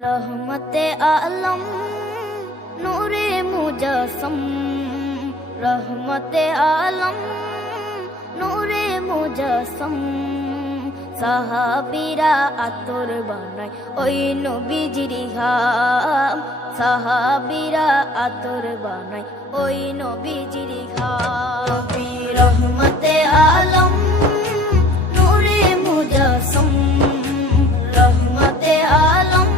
रहमते आलम नूरे मुजस्सम, रहमते आलम नूरे मुजस्सम। সাহাবীরা আতর বানায় ওই নবীজির ঘাম, সাহাবীরা আতর বানায় ওই নবীজির ঘাম। রহমতে আলম নূরে মুজস্সম, রহমতে আলম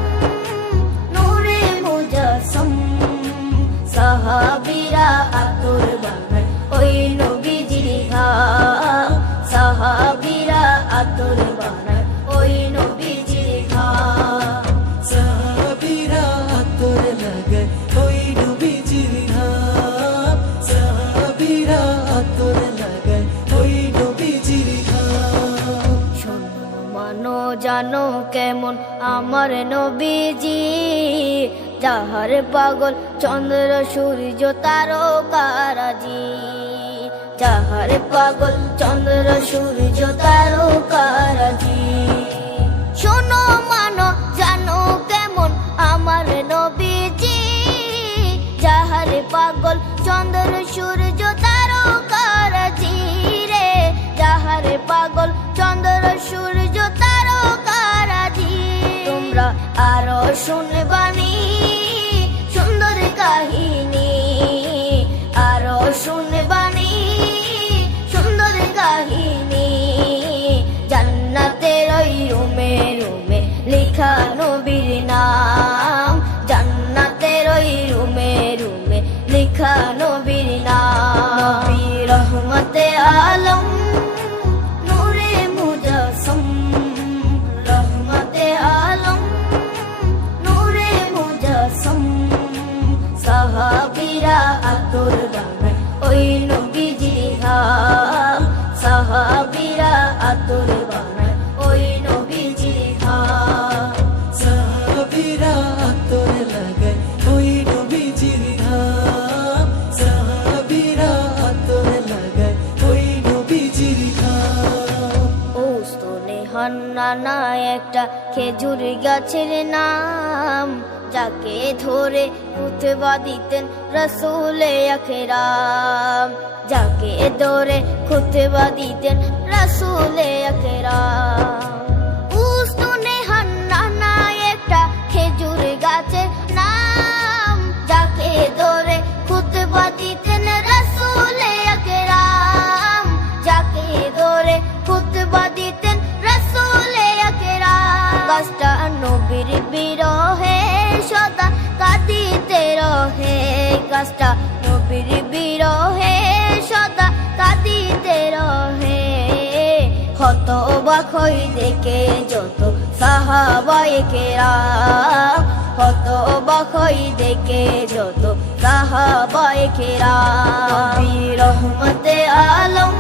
নূরে মুজস্সম। সাহাবীরা আতর বানায় ওই নবীজির ঘাম, সাহাবীরা আতর বানায় ওই নবীজির ঘাম। সাহাবীরা আতর লাগায় ওই নবীজির ঘাম, সাহাবীরা আতর লাগায় ওই নবীজির ঘাম। শোনো মানো জানো কেমন আমার নবীজি, যাহার পাগল চন্দ্র সূর্য তারকারাজি, যাহার পাগল চন্দ্র সূর্য তারকারাজি। শোনো মানো জানো কেমন আমার নবীজি, যাহার পাগল চন্দ্র সূর্য তারকারাজি রে, যাহার পাগল চন্দ্র সূর্য তারকারাজি। তোমরা আরো শুনবানি সুন্দর কাহিনী, আরো শুনবানি সুন্দর কাহিনী। জান্নাতের ওই রুমে রুমে লেখা নবীর নাম, জান্নাতের ওই রুমে রুমে লেখা নবীর নাম। নবী রহমতে আলম নূরে মুজস্সম, রহমতে আলম নূরে মুজস্সম। সাহাবীরা আতর বানায় ওই নবীজির ঘাম, সাহাবীরা আতর বানায় ওই নবীজির ঘাম। সাহাবীরা আতর লাগায় ওই নবীজির ঘাম, সাহাবীরা আতর লাগায় ওই নবীজির ঘাম। ওস্তনে হান্নানা একটা খেজুর গাছের নাম, যাকে ধরে খুতবা দিতেন রাসূলে আকরাম, যাকে ধরে খুতবা দিতেন রাসূলে আকরাম। উস্তনে হান্নানা একটা খেজুর গাছের নাম, যাকে ধরে খুতবা দিতেন রাসূলে আকরাম, যাকে ধরে খুতবা দিতেন রাসূলে আকরাম। গাছটা নবীর বিরহে সদা কাঁদিতে রহে, গাছটা নবীর বিরহে সদা কাঁদিতে রহে। হতবাক হই দেখে যত সাহাবায়ে কেরাম, হতবাক হই দেখে যত সাহাবায়ে কেরাম। নবী রহমতে আলম